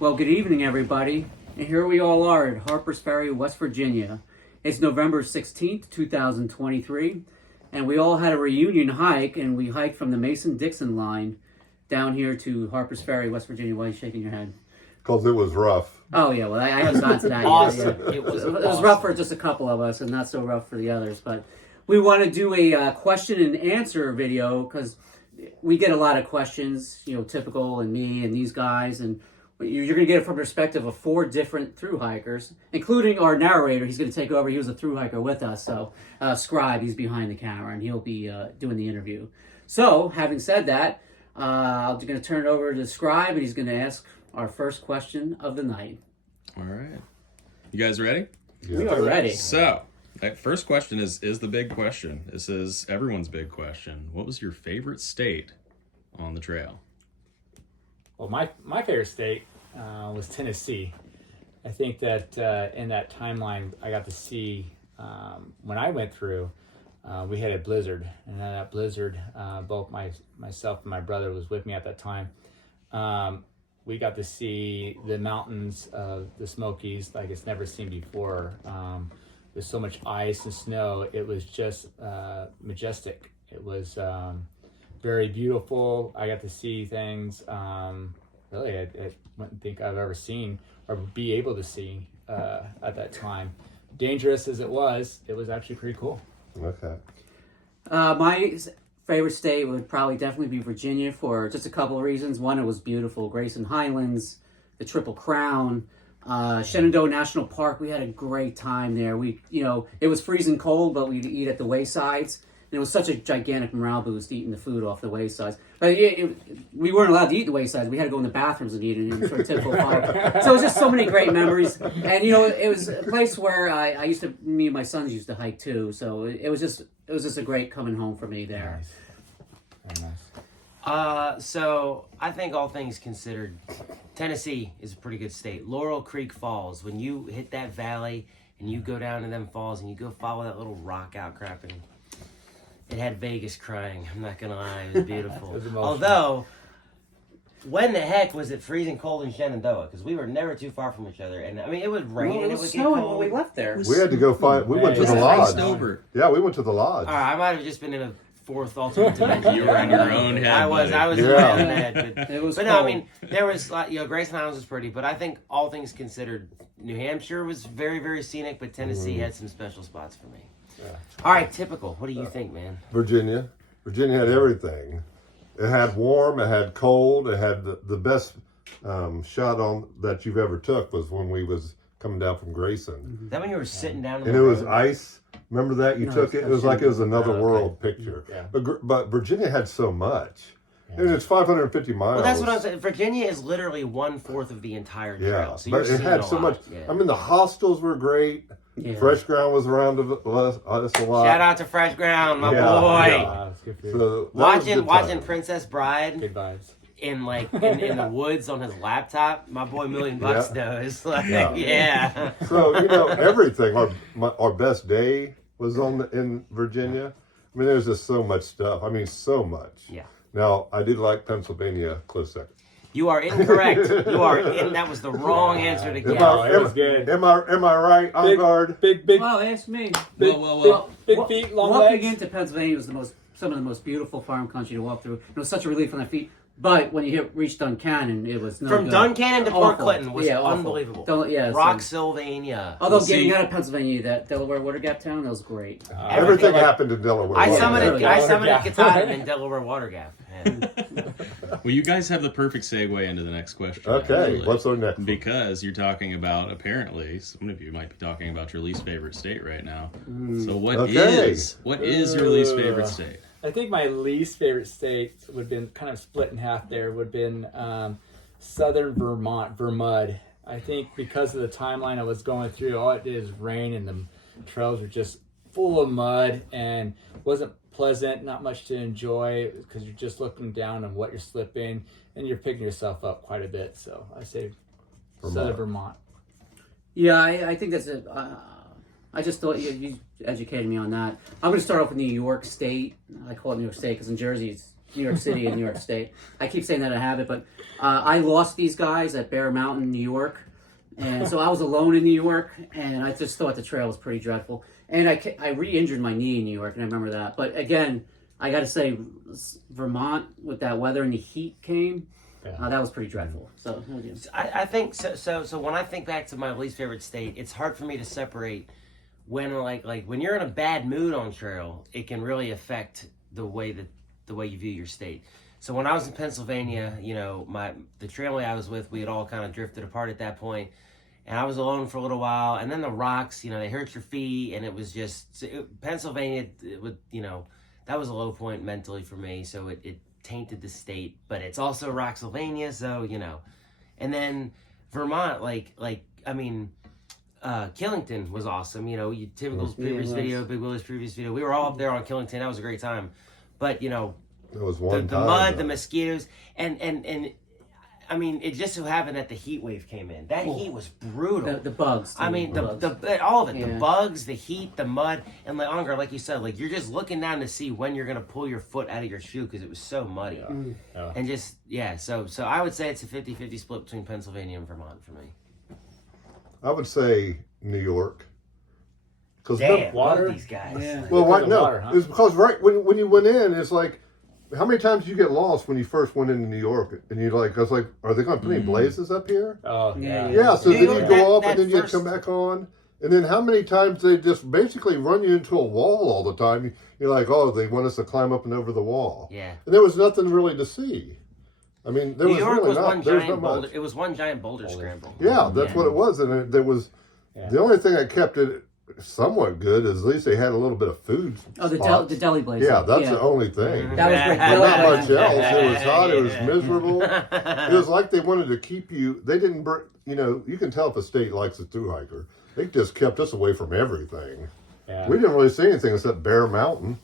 Well, good evening, everybody. And here we all are at Harper's Ferry, West Virginia. It's November 16th, 2023, and we all had a reunion hike, and we hiked from the Mason-Dixon line down here to Harper's Ferry, West Virginia. Why are you shaking your head? Because it was rough. Oh, yeah, well, I haven't gotten to that Awesome. yet. It was rough for just a couple of us and not so rough for the others. But we want to do a question and answer video because we get a lot of questions, typical and me and these guys, and you're going to get it from the perspective of 4 different thru hikers, including our narrator. He's going to take over. He was a thru hiker with us. So Scribe, he's behind the camera, and he'll be doing the interview. So having said that, I'm going to turn it over to Scribe, and he's going to ask our first question of the night. All right. You guys ready? We are ready. So, that first question is the big question. This is everyone's big question. What was your favorite state on the trail? Well, my favorite state was Tennessee. I think that in that timeline, I got to see when I went through. We had a blizzard, and in that blizzard, both myself and my brother was with me at that time. We got to see the mountains of the Smokies like it's never seen before. With so much ice and snow, it was just majestic. It was very beautiful. I got to see things really I wouldn't think I've ever seen or be able to see at that time. Dangerous as it was actually pretty cool. Okay. My favorite state would probably definitely be Virginia for just a couple of reasons. One, it was beautiful. Grayson Highlands, the Triple Crown, Shenandoah National Park. We had a great time there. It was freezing cold, but we'd eat at the waysides. And it was such a gigantic morale boost eating the food off the waysides. But we weren't allowed to eat the waysides. We had to go in the bathrooms and eat it in sort of typical farm. So it was just so many great memories. And, it was a place where me and my sons used to hike too. So it was just a great coming home for me there. Nice. Very nice. So I think all things considered, Tennessee is a pretty good state. Laurel Creek Falls, when you hit that valley and you go down to them falls and you go follow that little rock outcropping, it had Vegas crying. I'm not gonna lie, it was beautiful. It was emotional. Although, when the heck was it freezing cold in Shenandoah? Because we were never too far from each other, and it would rain and it would get snowing cold. when we left there. We had to go find. We went to the lodge. Over. Yeah, we went to the lodge. All right, I might have just been in a fourth alternate dimension. You were in your own head. I was buddy. in my own head. It was But cold. no, I mean, there was, Grayson Islands was pretty, but I think all things considered, New Hampshire was very, very scenic, but Tennessee had some special spots for me. Yeah. All right, typical. What do you think, man? Virginia had everything. It had warm. It had cold. It had the best shot on that you've ever took was when we was coming down from Grayson, Is that when you were sitting down in and the it was road? ice. Remember that you No, took it? It was like it was another okay. world picture. Yeah. But Virginia had so much, and it's 550 miles. Well, that's what I'm saying. Virginia is literally 1/4 of the entire trail. Yeah, So you're but it seeing had a so lot. much. Yeah. I mean, the hostels were great. Yeah. Fresh Ground was around us a lot. Shout out to Fresh Ground, my Yeah, boy. yeah. It's good for you. So that was a Watching good watching time. Princess Bride Good vibes. in the woods on his laptop. My boy $1 Million knows. Like, Yeah. yeah. So everything. Our best day was in Virginia. I mean, there's just so much stuff. I mean, so much. Yeah. Now I did like Pennsylvania close second. You are incorrect. That was the wrong answer to Am get. No, it was good. Am I right? On guard. Big, Well, ask me. Whoa. big feet, long Walking legs. into Pennsylvania was some of the most beautiful farm country to walk through. It was such a relief on the feet. But when you reached Duncannon, it was no From good. Duncannon to Port Awful. Clinton was Yeah, awful. unbelievable. So- Rock-Sylvania. Although See- getting out of Pennsylvania, that Delaware Water Gap town, that was great. Everything happened in Delaware. I Yeah, summited yeah. Katahdin in Delaware Water Gap. Yeah. Well, you guys have the perfect segue into the next question. Okay, actually. what's our next one? Because you're talking about, apparently, some of you might be talking about your least favorite state right now. So what is your least favorite state? I think my least favorite state would have been kind of split in half there, would have been southern Vermont. I think because of the timeline I was going through, all it did is rain and the trails were just full of mud and wasn't pleasant, not much to enjoy because you're just looking down on what you're slipping and you're picking yourself up quite a bit. So I say southern Vermont. Yeah, I think that's it. I just thought you educated me on that. I'm going to start off with New York State. I call it New York State because in Jersey it's New York City and New York State. I keep saying that I have it, but I lost these guys at Bear Mountain, New York. And so I was alone in New York, and I just thought the trail was pretty dreadful. And I re-injured my knee in New York, and I remember that. But again, I got to say, Vermont, with that weather and the heat came, that was pretty dreadful. So I think so. When I think back to my least favorite state, it's hard for me to separate when like when you're in a bad mood on trail, it can really affect the way you view your state. So when I was in Pennsylvania, you know, the trailway I was with, we had all kind of drifted apart at that point, and I was alone for a little while. And then the rocks, you know, they hurt your feet, and it was just Pennsylvania. You know, that was a low point mentally for me. So it tainted the state, but it's also Rocksylvania, so you know. And then Vermont, I mean, Killington was awesome. You know, Typical's previous video, Big Willie's previous video. We were all up there on Killington. That was a great time. But you know, it was the mud, the mosquitoes, and I mean, it just so happened that the heat wave came in. That heat was brutal. the bugs. I mean, all of it. The bugs, the heat, the mud, and like Unger, like you said, like you're just looking down to see when you're gonna pull your foot out of your shoe because it was so muddy. And just so I would say it's a 50-50 split between Pennsylvania and Vermont for me. I would say New York. Damn, water? love these guys. Yeah. Well, Because of no, water, huh? it's because right when you went in, it's like, how many times did you get lost when you first went into New York? And you're like, I was like, are they going to put any blazes up here? Oh, Yeah. Yeah, so New then you York, go off that and then you first- come back on. And then how many times they just basically run you into a wall all the time? You're like, oh, they want us to climb up and over the wall. Yeah. And there was nothing really to see. I mean, there New was York really was not. There's not boulder. much. It was one giant boulder scramble. Yeah, that's what it was. And there was, the only thing that kept it somewhat good is at least they had a little bit of food. Oh, the spots. deli blaze. Yeah, that's the only thing. That was great. But not much else. It was hot. It was miserable. It was like they wanted to keep you. They didn't. You know, you can tell if a state likes a thru hiker. They just kept us away from everything. Yeah. We didn't really see anything except Bear Mountain,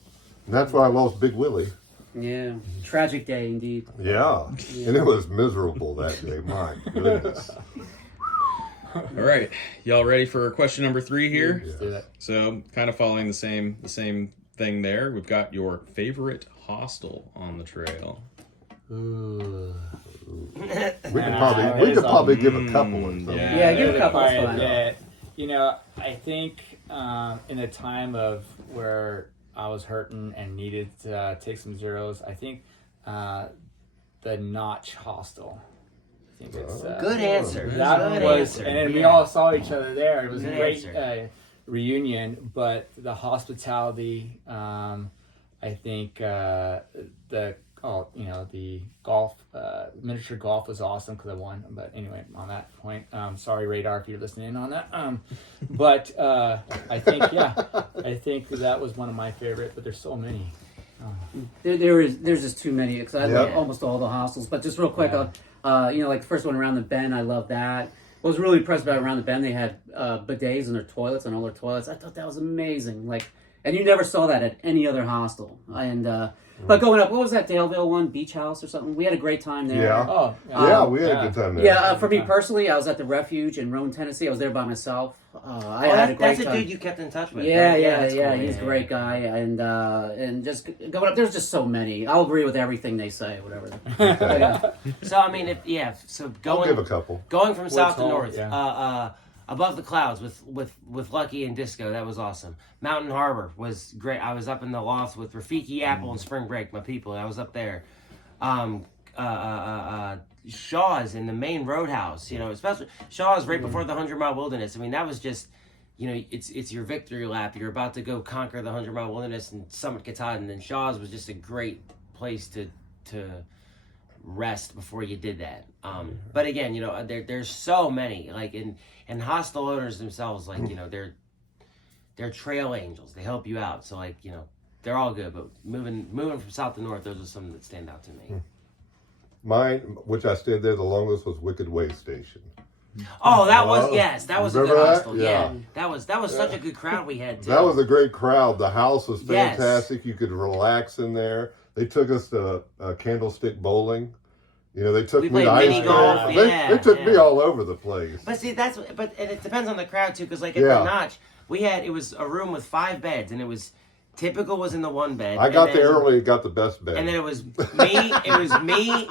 and that's why I lost Big Willie. Yeah, tragic day indeed. Yeah, and it was miserable that day. My goodness. All right, y'all ready for question number 3 here? Let's do that. So, kind of following the same thing there. We've got your favorite hostel on the trail. We could probably give a couple or something. Yeah, give a couple. Fine, It's fine. yeah. You know, I think in a time of where I was hurting and needed to take some zeros, I think the Notch Hostel. I think it's Good answer. that Good was, answer. and then we Yeah. all saw each other there. It was Good a great answer. reunion, but the hospitality, I think the golf, miniature golf was awesome because I won. But anyway, on that point, sorry Radar if you're listening in on that. But I think I think that was one of my favorite. But there's so many. There's just too many because I love Yeah. almost all the hostels. But just real quick, like the first one around the bend, I love that. What was really impressed about around the bend, they had bidets in their toilets, and all their toilets. I thought that was amazing. Like, and you never saw that at any other hostel. And but going up, what was that Daleville one, Beach House or something? We had a great time there. Yeah. Oh, Yeah, we had a good time there. Yeah, for me personally, I was at the Refuge in Roane, Tennessee. I was there by myself. I had a great That's a time. dude you kept in touch with. Yeah, right? yeah, that's cool. he's a great guy, and just going up. There's just so many. I'll agree with everything they say, whatever. So I mean, so I'll give a going couple. from south to home, north, yeah. above the clouds with Lucky and Disco, that was awesome. Mountain Harbor was great. I was up in the loft with Rafiki, Apple, and Spring Break, my people. I was up there. Shaw's in the main roadhouse, you know, especially Shaw's right before the 100 Mile Wilderness. I mean, that was just, you know, it's your victory lap. You're about to go conquer the 100 Mile Wilderness and Summit Katahdin, and Shaw's was just a great place to rest before you did that. But again, you know, there's so many, like, and hostel owners themselves, like, you know, they're trail angels. They help you out. So, like, you know, they're all good. But moving from south to north, those are some that stand out to me. Mine, which I stayed there the longest, was Wicked Way Station. Oh, that was that was a good Remember that? hostel. Yeah, that was such a good crowd we had too. That was a great crowd. The house was Yes. fantastic. You could relax in there. They took us to candlestick bowling. You know, they took We me to played ice mini cream. golf, They took me yeah. all over the place. But see, and it depends on the crowd too, because like at Yeah. the Notch, it was a room with 5 beds, and it was Typical was in the one bed. I got there early, got the best bed. And then it was me,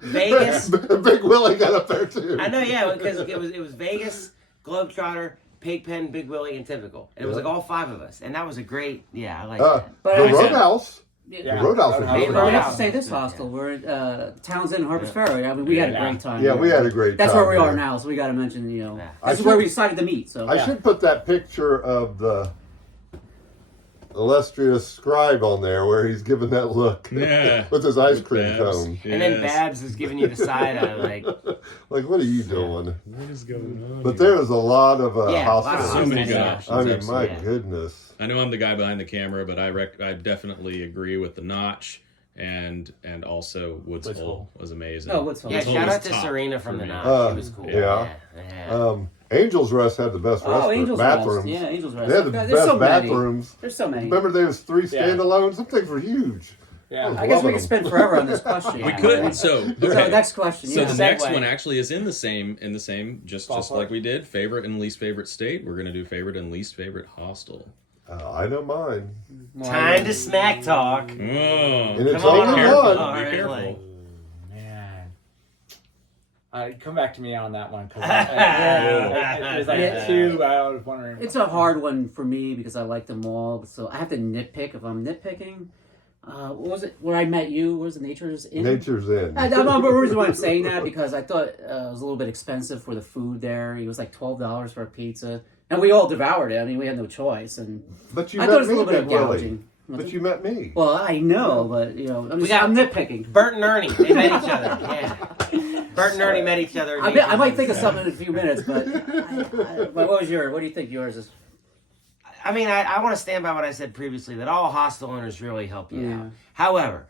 Vegas. Big Willie got up there too. I know, yeah, because it was Vegas, Globetrotter, Pigpen, Big Willie, and Typical. And it was like all 5 of us. And that was a great, I like that. The Roadhouse. Yeah. The Roadhouse was We great. have to say this hostel. We're at Townsend and Harper's Ferry. I mean, we had a great time. Yeah, we had a great time. That's where we are there. now, so we got to mention, I this is where we decided to meet. So I should put that picture of the illustrious scribe on there where he's giving that look with his ice cream cone. And then Babs is giving you the side eye, like, what are you doing? What is going on? But there's a lot of hostels. So many good options. I mean, Absolutely. my goodness. I know I'm the guy behind the camera, but I definitely agree with the Notch and also Woods Hole was amazing. Oh, Woods Hole. Yeah, Woods Hole shout was out to top Serena for from the me. Notch. She was cool. Yeah. Angel's Rest had the best Angel's bathrooms. Rest. Yeah, Angel's Rest. They had the There's best so many. bathrooms. There's so many. Remember there was 3 standalones? Some things were huge. Yeah. I guess we could spend forever on this question. We could. So okay. Next question. So Yeah. the next Segue. one actually is in the same, just like we did favorite and least favorite state. We're gonna do favorite and least favorite hostel. I know mine. Time to smack talk. Oh, And it's Come on, only careful. one. All Be right, careful. like- Man. Come back to me on that one. Cause there's like 2, I was wondering. It's a hard one for me because I like them all. So I have to nitpick. If I'm nitpicking, what was it? Where I met you? What was it? Nature's Inn? Nature's Inn. I don't know the reason why I'm saying that because I thought it was a little bit expensive for the food there. It was like $12 for a pizza, and we all devoured it. I mean, we had no choice, and But you I met thought it was a me, little bit of Big Willie. gouging. But you met me. Well, I know, but I'm nitpicking. Bert and Ernie, they met each other. Yeah. Bert and Ernie met each other. I might think of something in a few minutes, but what was yours? What do you think yours is? I mean, I want to stand by what I said previously, that all hostel owners really help you out. However,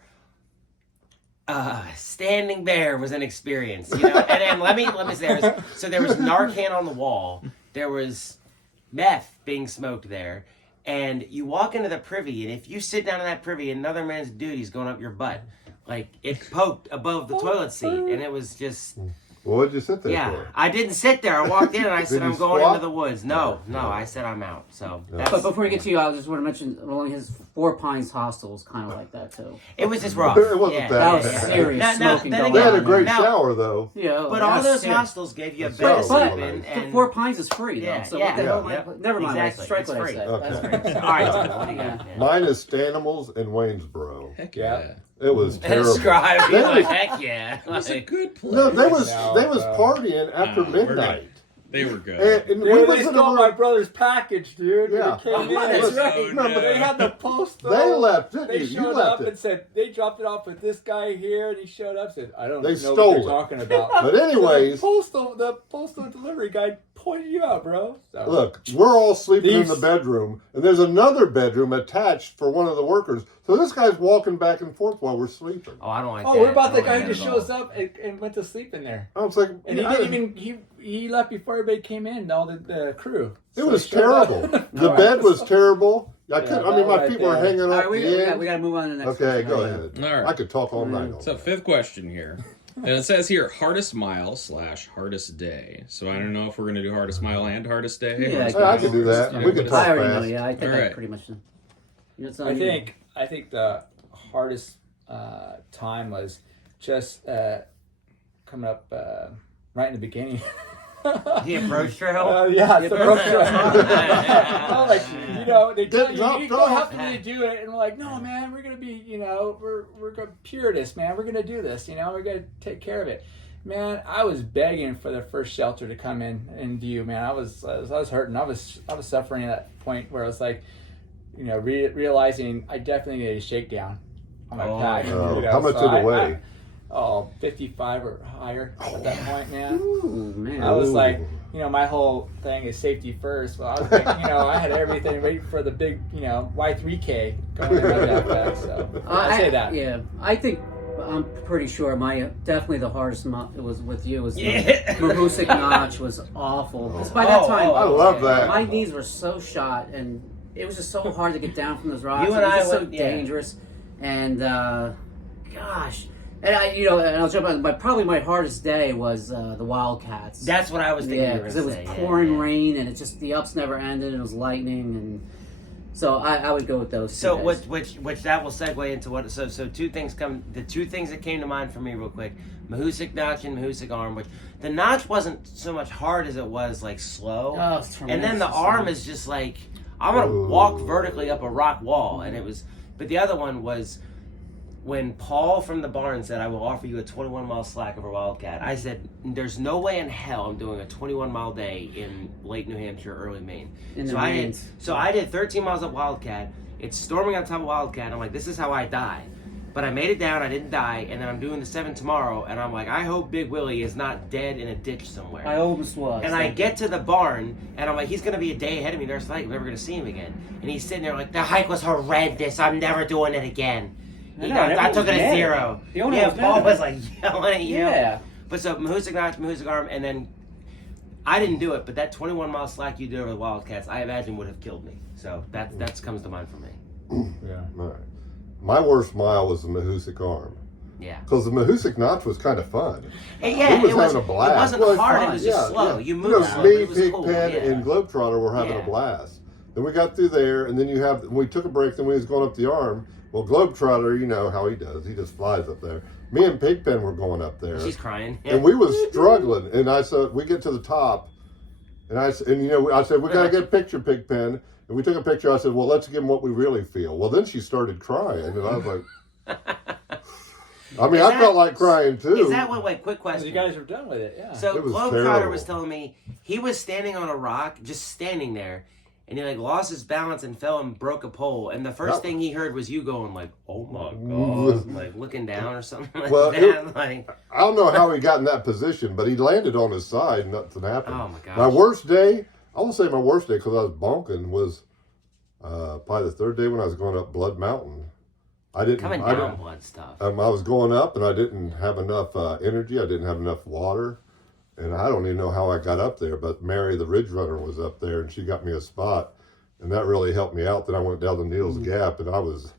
Standing Bear was an experience, And then let me say, so there was Narcan on the wall. There was meth being smoked there. And you walk into the privy, and if you sit down in that privy, another man's duty's going up your butt. Like, it poked above the toilet seat, and it was just... What did you sit there Yeah, for? I didn't sit there. I walked in and I said, Did you I'm going squat? into the woods. No, I said I'm out. So that's, But before we get to you, I just want to mention only his Four Pines hostel was kind of like that too. it was just rough. It wasn't Yeah. that That was bad. serious No, smoking then going They again, had a great Now- shower, though. But all those hostels gave you a That's bed to right. sleep But in. the And Four Pines is free though. Yeah, So yeah, what the hell? yeah. Never mind. Exactly. I strike It's what free. I said. Okay. That's free. all right. What do you got? Yeah. Mine is Stanimals in Waynesboro. Heck Yeah. yeah. It was terrible. Describe. They Like, was- heck yeah. It's a Like, good place. No, they was No, partying after we're gonna- midnight. They were good. And we Dude, was they in stole a my room. brother's package, dude. Yeah. They came in. That's right. Remember, They had the poster. They left, didn't They you? You showed left up it. and said they dropped it off with this guy here, and he showed up and said, "I don't They know stole what it. they're talking about." But anyways, the postal delivery guy pointed you out, bro. So, look, we're all sleeping in These- the bedroom, and there's another bedroom attached for one of the workers. So this guy's walking back and forth while we're sleeping. oh, I don't like oh, that. what about I the don't guy like who that just at all. shows up and went to sleep in there? I was like, And he didn't even he left before everybody came in. All the crew. It So was he showed up. terrible. The bed was terrible. I Yeah, mean, my that feet were right hanging All off right, we the got end. to move on to the next. Okay, question. go Yeah. ahead. All right. I could talk all night on So that. 5th question here. And it says here, hardest mile / hardest day. So I don't know if we're going to do hardest mile and hardest day. Yeah, Hey, I could do that. Yeah, We could but talk I already know. fast. Yeah, I think I Alright. pretty much. It's I think the hardest time was just coming up right in the beginning. The approach trail? Yeah, it's the approach trail. Yeah. They tell Get you dropped don't off. have to do it, and we're like, no, man, we're gonna be, we're gonna pure this, man. We're gonna do this, we're gonna take care of it. Man, I was begging for the first shelter to come in view, man. I was hurting. I was suffering at that point where I was like, realizing I definitely needed a shakedown on my pack. How much So did it weigh? 55 or higher at that point, man. Ooh, man. I was Ooh. like, my whole thing is safety first. Well, I was like, I had everything ready for the big, Y3K going in my backpack. So I say that. Yeah, I think I'm pretty sure definitely the hardest month it was with you was the Mahusik Notch was awful. 'Cause by that time, I love that. my knees were so shot, and it was just so hard to get down from those rocks. You and it was I just so went- yeah. dangerous, and gosh. And and I'll jump on. But probably my hardest day was the Wildcats. That's what I was thinking Yeah, you were because going it to was say. pouring rain, and the ups never ended, and it was lightning, and So I would go with those. So two guys. which that will segue into what? So two things the two things that came to mind for me real quick: Mahoosuc Notch and Mahoosuc Arm. Which the notch wasn't so much hard as it was like slow, Oh, it's and then the tremendous. arm is just like I'm gonna walk vertically up a rock wall, and it was. But the other one was when Paul from the barn said, "I will offer you a 21-mile slack over Wildcat." I said, "There's no way in hell I'm doing a 21-mile day in late New Hampshire, early Maine." In the rains. I did 13 miles up Wildcat. It's storming on top of Wildcat. I'm like, this is how I die. But I made it down. I didn't die. And then I'm doing the 7 tomorrow. And I'm like, I hope Big Willie is not dead in a ditch somewhere. I almost was. And I get to the barn, and I'm like, he's going to be a day ahead of me the rest of the hike. I'm never going to see him again. And he's sitting there like, the hike was horrendous. I'm never doing it again. I took it at 0. Yeah, Paul was like yelling at you. Yeah. But so Mahoosuc Notch, Mahoosuc Arm, and then I didn't do it, but that 21-mile slack you did over the Wildcats, I imagine would have killed me. So that comes to mind for me. Yeah. All right. My worst mile was the Mahoosuc Arm. Yeah. Because the Mahoosuc Notch was kind of fun. Yeah, we was having a blast. It wasn't Well, hard, fun. it was just slow. You moved know, slow, me, but it was cool. Pigpen, Yeah. and Globetrotter were having Yeah. a blast. Then we got through there, and then when we took a break, then we was going up the arm. Well, Globetrotter, you know how he does. He just flies up there. Me and Pigpen were going up there. She's crying. And we was struggling. And I said, we get to the top. And I said, we got to get a picture, Pigpen. And we took a picture. I said, well, let's give him what we really feel. Well, then she started crying. And I was like, I mean, I felt like crying too. Is that what, wait, quick question. You guys are done with it, yeah. So It was Globetrotter terrible. was telling me he was standing on a rock, just standing there, and he like lost his balance and fell and broke a pole. And the first Yep. thing he heard was you going like, "Oh my god," like looking down or something like Well, that. Like, I don't know how he got in that position, but he landed on his side and nothing happened. oh my gosh. My worst day, I won't say my worst day because I was bonking, was probably the third day when I was going up Blood Mountain. Coming down blood stuff. I was going up and I didn't have enough energy. I didn't have enough water. And I don't even know how I got up there, but Mary, the Ridge Runner, was up there and she got me a spot. And that really helped me out. Then I went down the Needles Gap and I was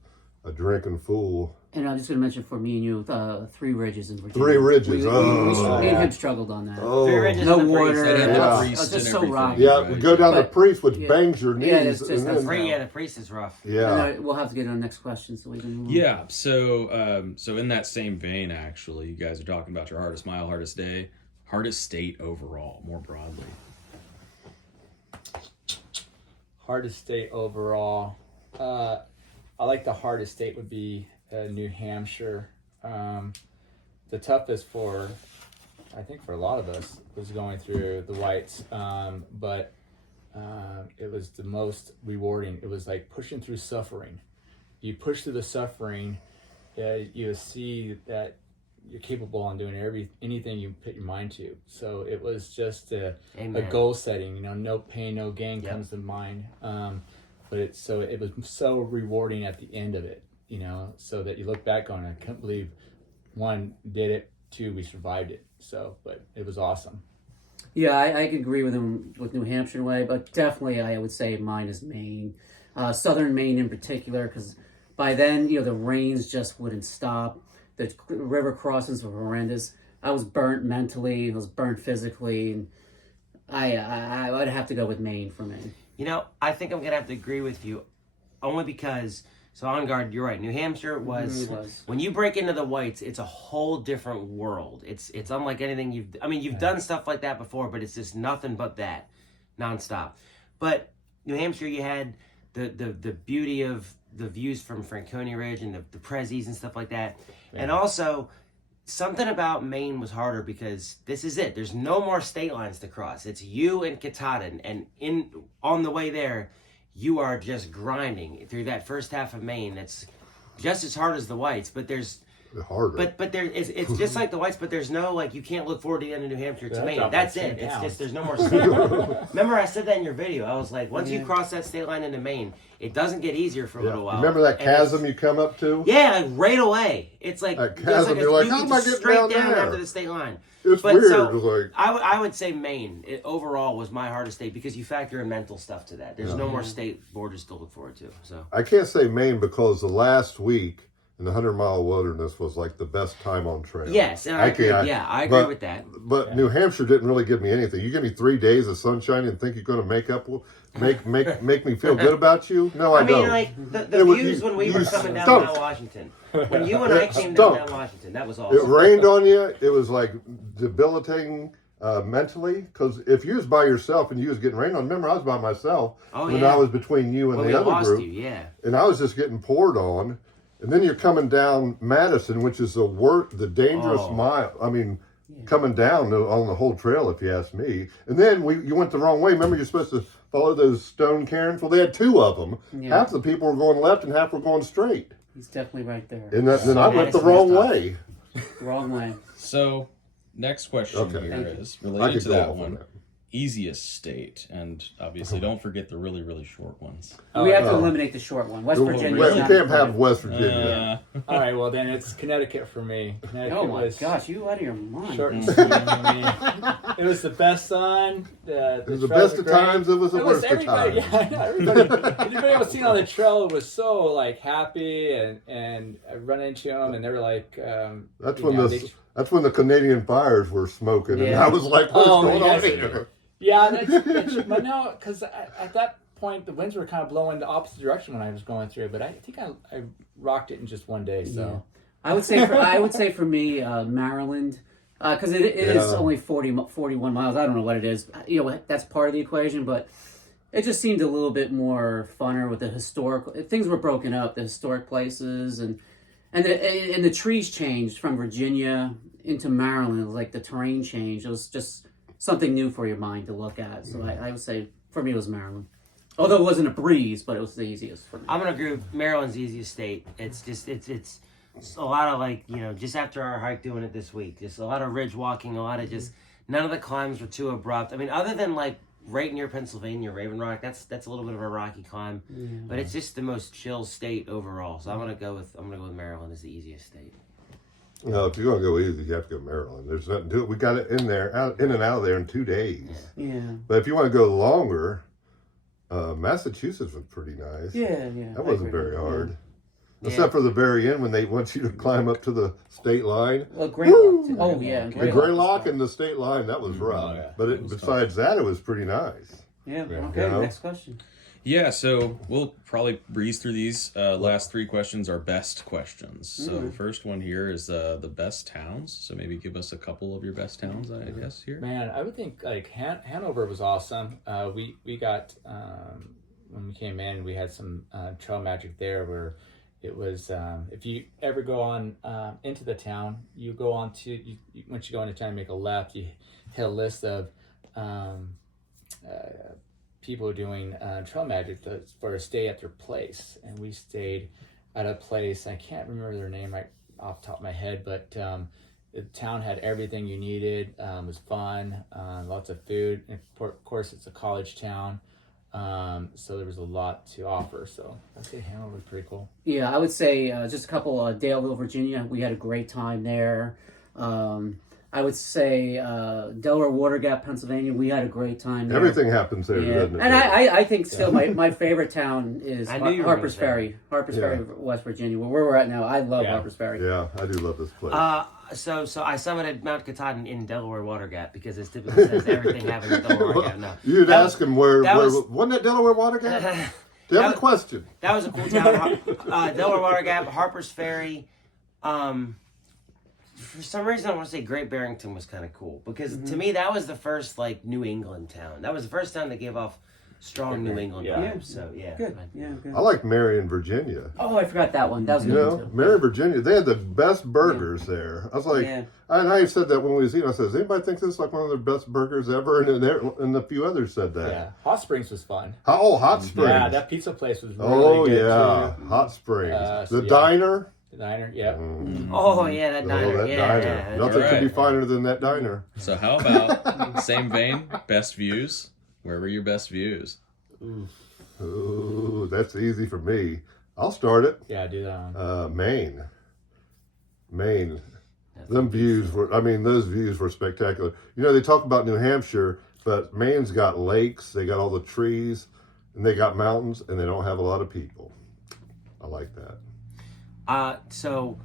a drinking fool. And I'm just going to mention for me and you, 3 ridges in Virginia. 3 ridges. Me and him struggled on that. Oh. 3 ridges No and the water. priest. And Yeah. the priest It's just and so everything. rocky. Yeah, we go down the But- priest, which yeah. bangs your knees. Yeah, it's just- and then, The priest is rough. yeah. And we'll have to get on the next question so we can move on. Yeah, so in that same vein, actually, you guys are talking about your hardest mile, hardest day, hardest state overall, more broadly. Hardest state overall. I like the hardest state would be New Hampshire. The toughest I think for a lot of us was going through the whites, but it was the most rewarding. It was like pushing through suffering. You push through the suffering, you see that you're capable on doing anything you put your mind to. So it was just a goal setting. No pain, no gain comes to mind. But it was so rewarding at the end of it. So that you look back on it. I can't believe 1 did it, 2 we survived it. So, but it was awesome. Yeah, I can agree with him with New Hampshire way, but definitely I would say mine is Maine. Southern Maine in particular, because by then, the rains just wouldn't stop. The river crossings were horrendous. I was burnt mentally, I was burnt physically, and I would have to go with Maine for me. I think I'm going to have to agree with you, only because, so on guard, you're right. New Hampshire was, when you break into the whites, it's a whole different world. It's unlike anything you've done stuff like that before, but it's just nothing but that, nonstop. But New Hampshire, you had the beauty of the views from Franconia Ridge and the Prezzies and stuff like that. Yeah. And also, something about Maine was harder because this is it. There's no more state lines to cross. It's you and Katahdin. And on the way there, you are just grinding through that first half of Maine. It's just as hard as the whites, but there's harder. But there it's just like the whites, but there's no you can't look forward to the end of New Hampshire to Maine. That's it. It's just there's no more state line. Remember I said that in your video. I was like, once you cross that state line into Maine, it doesn't get easier for a little while. Remember that chasm you come up to? Yeah, right away. It's like that chasm. You're like, how am I getting straight down there? after the state line. It's but weird. So, it's like, I would say Maine overall was my hardest state because you factor in mental stuff to that. There's no more state borders to look forward to. So I can't say Maine because the last week, and the 100-mile wilderness was like the best time on trail. Yes, and I agree. I agree with that. But New Hampshire didn't really give me anything. You give me 3 days of sunshine and think you're going to make me feel good about you? No, I don't. Like the views when we were coming down Mount Washington. When you and I came down Mount Washington, that was awesome. It rained on you. It was like debilitating mentally, because if you was by yourself and you was getting rained on, remember I was by myself when I was between you and the other group. And I was just getting poured on. And then you're coming down Madison, which is the dangerous mile. I mean, coming down on the whole trail, if you ask me. And then you went the wrong way. Remember, you're supposed to follow those stone cairns? Well, they had 2 of them. Yeah. Half the people were going left and half were going straight. He's definitely right there. And then I went the wrong way. Wrong way. So, next question here is related to that one. Easiest state, and obviously don't forget the really, really short ones. We have to eliminate the short one. West Virginia. You can't have West Virginia. All right, well then it's Connecticut for me. Connecticut gosh, you out of your mind. Short and sweet. It was the best sun. It was the best of times. It was the worst of times. Yeah, I know, everybody I was seeing on the trail was so like happy, and I run into them, and they were like, that's when the Canadian fires were smoking, and I was like, what's going on here? Yeah, but no, because at that point the winds were kind of blowing the opposite direction when I was going through. But I think I rocked it in just one day. So I would say for me, Maryland, because it is only 41 miles. I don't know what it is. That's part of the equation, but it just seemed a little bit more funner with the historical things were broken up, the historic places, and the trees changed from Virginia into Maryland. Like the terrain changed. It was just something new for your mind to look at. So I would say, for me, it was Maryland. Although it wasn't a breeze, but it was the easiest for me. I'm going to agree with Maryland's easiest state. It's just, it's a lot of just after our hike doing it this week, just a lot of ridge walking, a lot of just, none of the climbs were too abrupt. I mean, other than right near Pennsylvania, Raven Rock, that's a little bit of a rocky climb, but it's just the most chill state overall. So I'm going to go with Maryland as the easiest state. No, if you're going to go easy, you have to go Maryland. There's nothing to it. We got it in and out of there in 2 days. Yeah. But if you want to go longer, Massachusetts was pretty nice. Yeah. That wasn't very hard. Except for the very end when they want you to climb up to the state line. Well, Greylock. Oh, yeah. The Greylock and the state line, that was rough. Oh, yeah. But besides that, it was pretty nice. Yeah. Okay, next question. Yeah, so we'll probably breeze through these. Last 3 questions are best questions. So the first one here is the best towns. So maybe give us a couple of your best towns, I guess, here. Man, I would think Hanover was awesome. We got, when we came in, we had some trail magic there where it was, if you ever go on into the town, you go on to, once you go into town, you make a left, you hit a list of people doing trail magic for a stay at their place, and we stayed at a place, I can't remember their name right off the top of my head, but the town had everything you needed. It was fun, lots of food, and of course it's a college town, so there was a lot to offer. So I'd say Hanover was pretty cool. Yeah, I would say just a couple, Daleville, Virginia, we had a great time there. I would say Delaware Water Gap, Pennsylvania. We had a great time there. Everything happens there, doesn't it? And I think still my favorite town is Harper's Ferry. Harper's Ferry, West Virginia, where we're at now. I love Harper's Ferry. Yeah, I do love this place. So I summited Mount Katahdin in Delaware Water Gap because it typically says everything happens in Delaware Water Gap. No. You'd ask him wasn't that Delaware Water Gap? Do you have a question? That was a cool town. Delaware Water Gap, Harper's Ferry. For some reason, I want to say Great Barrington was kind of cool because to me that was the first New England town. That was the first town that gave off strong New England vibes. So good. Yeah, good. I like Marion, Virginia. Oh, I forgot that one. That was good too. Marion, Virginia. They had the best burgers there. I was like, and I said that when we was eating. I said, does anybody think this is like one of the best burgers ever? And a few others said that. Yeah, Hot Springs was fun. Hot Springs. Yeah, that pizza place was really good too. Hot Springs. The diner. The diner, yeah. Oh, yeah, that diner. That diner. Nothing could be finer than that diner. So how about, same vein, best views? Where were your best views? Ooh, that's easy for me. I'll start it. Yeah, do that one. Maine. Those views were spectacular. They talk about New Hampshire, but Maine's got lakes, they got all the trees, and they got mountains, and they don't have a lot of people. I like that. So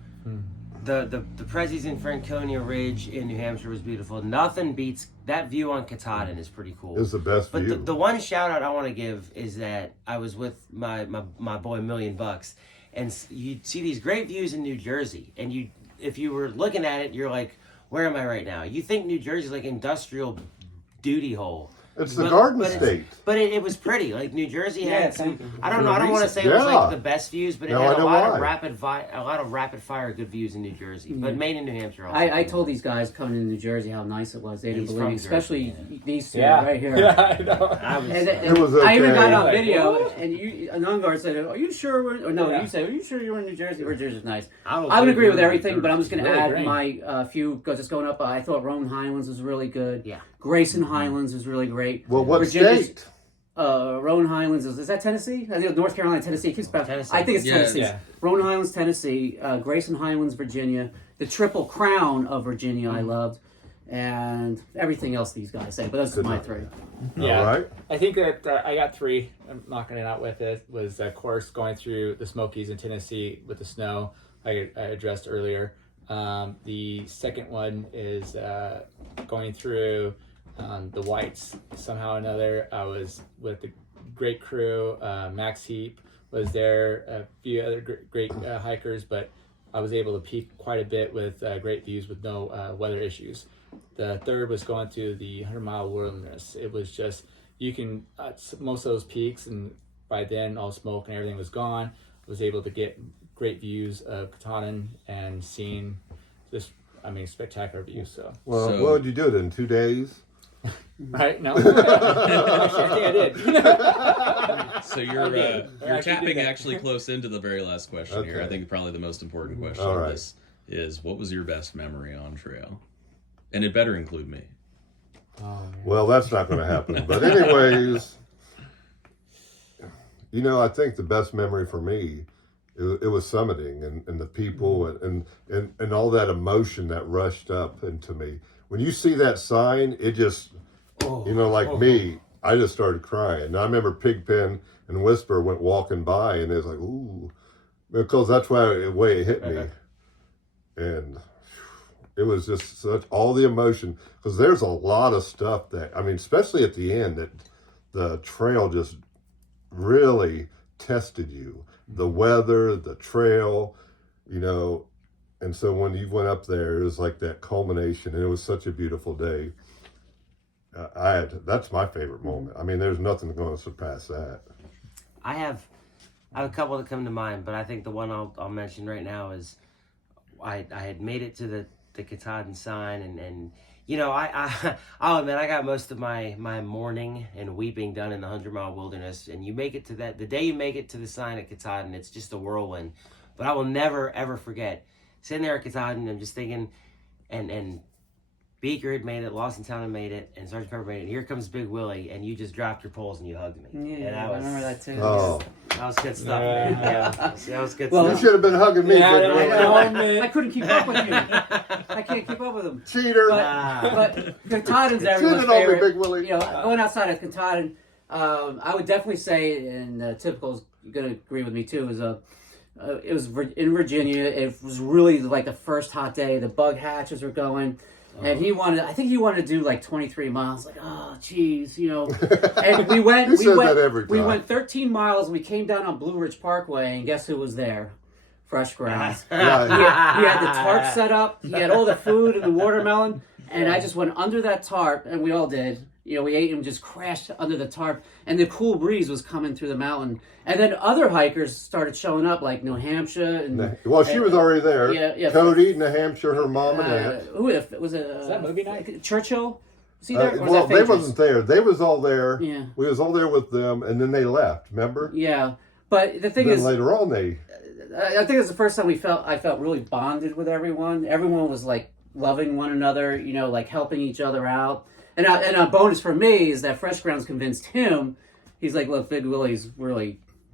the Prezzies in Franconia Ridge in New Hampshire was beautiful. Nothing beats that view on Katahdin is pretty cool. It's the best But view. the one shout out I want to give is that I was with my boy $1,000,000, and you'd see these great views in New Jersey, and if you were looking at it, you're like, where am I right now? You think New Jersey's like industrial duty hole. It's the Garden but State. But it was pretty. Like New Jersey Yeah, had some. thank you. I don't know. I don't want to say it was Yeah. like the best views, but it No, had I a know lot why. of rapid fire good views in New Jersey. But made in New Hampshire. Also. I told these guys coming to New Jersey how nice it was. They didn't He's believe me, from Jersey, especially these two Yeah. right here. Yeah, I know. I was. And It was I even got okay. on Like, video, what? and Anungar said, "Are you sure?" Or no, Yeah. you said, "Are you sure you were in New Jersey?" Or Jersey's nice. I I would agree with they're- everything, but I'm just going to really add great. my few. Just going up, I thought Rhone Highlands was really good. Yeah. Grayson Highlands was really great. Well, what Virginia's- state? Rhone Highlands is that Tennessee? I think North Carolina, Tennessee. Tennessee. I think it's Yeah, Tennessee. yeah. Rhone Highlands, Tennessee. Grayson Highlands, Virginia. The Triple Crown of Virginia, I loved, and everything else these guys say. But those are Good my night. three. Yeah. All right. I think that I got three. I'm knocking it out with it. Was of course going through the Smokies in Tennessee with the snow I addressed earlier. The second one is going through the Whites. Somehow or another, I was with the great crew. Max Heap was there. A few other great hikers, but I was able to peak quite a bit with great views with no weather issues. The third was going through the 100-mile wilderness. It was just, you can, most of those peaks, and by then all smoke and everything was gone. I was able to get great views of Katahdin and seeing this, spectacular views. So, Well, So- what would you do it in 2 days? right? No. Actually, I think I did. So you're Okay. you're I actually tapping did that. actually close into the very last question here. I Okay. think probably the most important question All of right. this is, what was your best memory on trail? And it better include me. Oh, man. Well, that's not going to happen. But anyways, I think the best memory for me, it was summiting and the people and all that emotion that rushed up into me. When you see that sign, it just, me, I just started crying. And I remember Pigpen and Whisper went walking by, and it was like, ooh, because that's the way it hit me. And it was just such all the emotion, because there's a lot of stuff that, especially at the end, that the trail just really tested you. The weather, the trail, and so when you went up there, it was like that culmination, and it was such a beautiful day. That's my favorite moment. There's nothing going to surpass that. I have a couple that come to mind, but I think the one I'll mention right now is I had made it to the Katahdin sign, and I'll admit I got most of my mourning and weeping done in the 100-mile wilderness, and you make it to that, the day you make it to the sign at Katahdin, it's just a whirlwind. But I will never ever forget sitting there at Katahdin and just thinking, and Beaker had made it, Lawson Town had made it, and Sergeant Pepper made it, and here comes Big Willie, and you just dropped your poles and you hugged me. Yeah, and I remember that too. Oh, That was good stuff, man. Yeah, that was good Well, you stuff. should have been hugging me. Yeah, Big I Willie. know, man. I couldn't keep up with you. I can't keep up with them. Cheater. But Katahdin's everyone's Cheated on me, favorite. Big Willie. Going outside of Katahdin, I would definitely say, and Typical's going to agree with me too, it was in Virginia. It was really like the first hot day. The bug hatches were going. And I think he wanted to do like 23 miles. Like, oh, geez, And we went. He says that every We time. went 13 miles. We came down on Blue Ridge Parkway, and guess who was there? Fresh Grounds. Yeah, He had the tarp set up. He had all the food and the watermelon. And I just went under that tarp, and we all did. We ate and just crashed under the tarp. And the cool breeze was coming through the mountain. And then other hikers started showing up, like New Hampshire. And, well, she was already there. Yeah. Cody, New Hampshire, her mom and aunt. who was it? Is that movie night? Churchill? Was he there? Or was Well, that they Phaedrus? wasn't there. They was all there. Yeah. We was all there with them, and then they left. Remember? Yeah. But the thing Then is, later on, they. I think it was the first time I felt really bonded with everyone. Everyone was like loving one another, like helping each other out. And a bonus for me is that Fresh Grounds convinced him. He's like, look, Big Willie's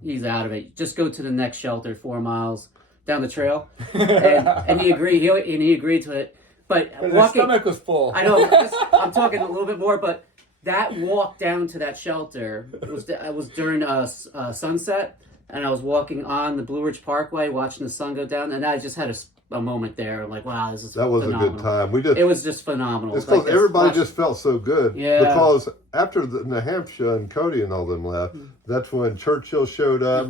he's out of it. Just go to the next shelter, 4 miles down the trail. And he agreed. He agreed to it. But His walking, stomach was full. I know. I'm talking a little bit more, but that walk down to that shelter it was during sunset. and I was walking on the Blue Ridge Parkway, watching the sun go down, and I just had a moment there, like, wow, this is That was phenomenal. a good time. We just It was just phenomenal. It's because everybody watch- just felt so good. Yeah. Because after the New Hampshire and Cody and all them left, that's when Churchill showed up.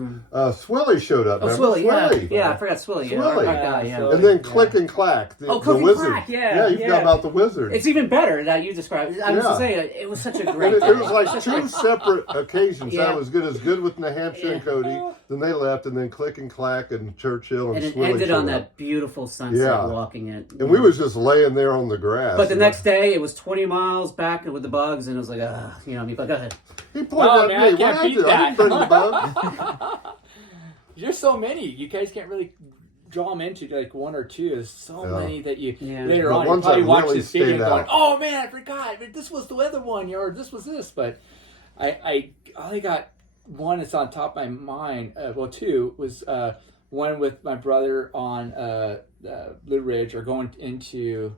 Swilly showed up. Oh, remember? Swilly, yeah. Swilly. Yeah, I forgot Swilly. Yeah, Swilly. our guy, yeah. So- And then Click and Clack, the Click and wizard. Clack, yeah, Yeah, you forgot yeah. about the wizard. It's even better that you described it. I was Yeah. to say, it was such a And great it day. was like two separate occasions. Yeah. That was good with New Hampshire and Cody. Then they left, and then Click and Clack and Churchill and And it Swilly ended showed on up. that beautiful sunset Yeah. walking it. And we was just laying there on the grass. But the next day, it was 20 miles back with the bugs, and it was like, you know, but go ahead. He pointed Oh, at man, me. I What can't I beat do? I that. didn't bring the bugs. There's so many. You guys can't really draw them into like one or two. There's so Yeah. many that you Yeah. later The on you ones probably that watch really this video stayed going, out. "Oh man, I forgot. This was the other one, or this was this." But I only got one that's on top of my mind. Well, two was one with my brother on Blue Ridge, or going into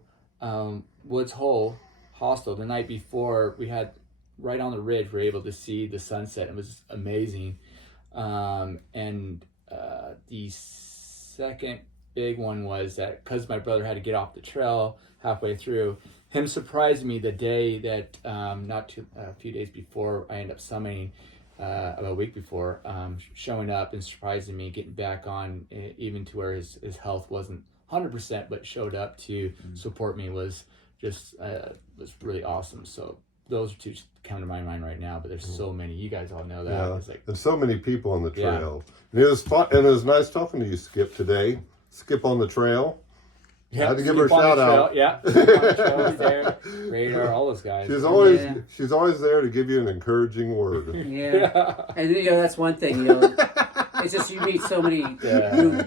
Woods Hole Hostel the night before. We had right on the ridge. We were able to see the sunset. It was amazing. And the second big one was that because my brother had to get off the trail halfway through, him surprised me the day that a few days before I ended up summiting, about a week before, showing up and surprising me, getting back on, even to where his health wasn't 100%, but showed up to support me, was just was really awesome. So those are two come to my mind right now, but there's so many. You guys all know that. Yeah. It's like, And so many people on the Yeah. trail. And it was fun, and it was nice talking to you, Skip, today. Skip on the trail. yeah, had to give her a Sleep on the shout Trail, out. Yeah, Sleep on the Trail was there. Radar, all those guys. Yeah. She's always there to give you an encouraging word. Yeah. And, you know, that's one thing, you know. It's just you meet so many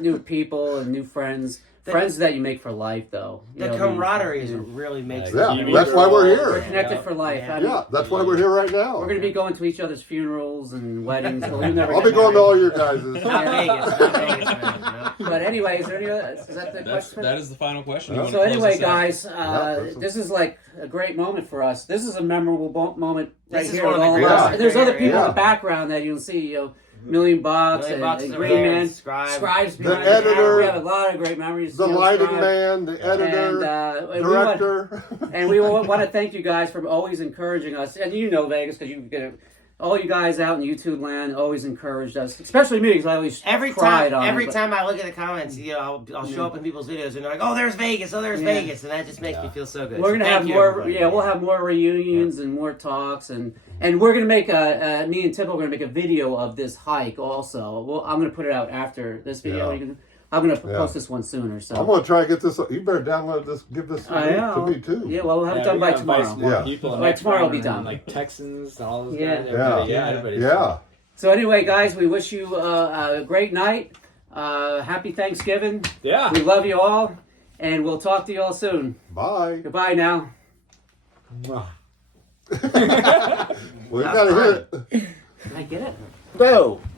new people and new friends. Friends that you make for life, though. You The know what I mean? camaraderie is what really makes Yeah, it. that's why we're We're here. connected for life. Yeah. I mean, Yeah, that's why we're here right now. we're going to be going to each other's funerals and weddings. But we'll never I'll get be going to married. all your guys'. Not Vegas, not Vegas, man. No. But anyway, is there any other, is that the question? That is the final question. You wanna So close anyway, this out? guys, that's- this is like a great moment for us. This is a memorable moment right This is here one with of the all of greatest us. And there's other right people in here. the background that you'll see, you know, Million Bucks Million and, Bucks and is Green over there, Man, Scribes. The behind editor, We have a lot of great memories. The you know, lighting Scribe. man, the editor, and we director. want to thank you guys for always encouraging us. And you know Vegas, because you get all you guys out in YouTube land always encouraged us, especially me, because I always cried on Every it, but- time I look at the comments, you know, I'll show up in people's videos and they're like, "Oh, there's Vegas, oh, there's Vegas," and that just makes me feel so good. We're So gonna thank have you, more. everybody. Yeah, we'll have more reunions and more talks, and we're gonna make me and Tip are gonna make a video of this hike also. Well, I'm gonna put it out after this video. Yeah. I'm gonna post this one sooner. So I'm going to try to get this. You better download this. Give this I know. to me too. Yeah, well, we'll have it Yeah, done we by gotta invite tomorrow. some more Yeah. people By next tomorrow round, it'll be and, done. Like Texans and all those Yeah. guys. Everybody, Yeah. everybody's Yeah. So anyway, guys, we wish you a great night. Happy Thanksgiving. Yeah. We love you all, and we'll talk to you all soon. Bye. Goodbye now. Well, you got to hit it. Did I get it? Go.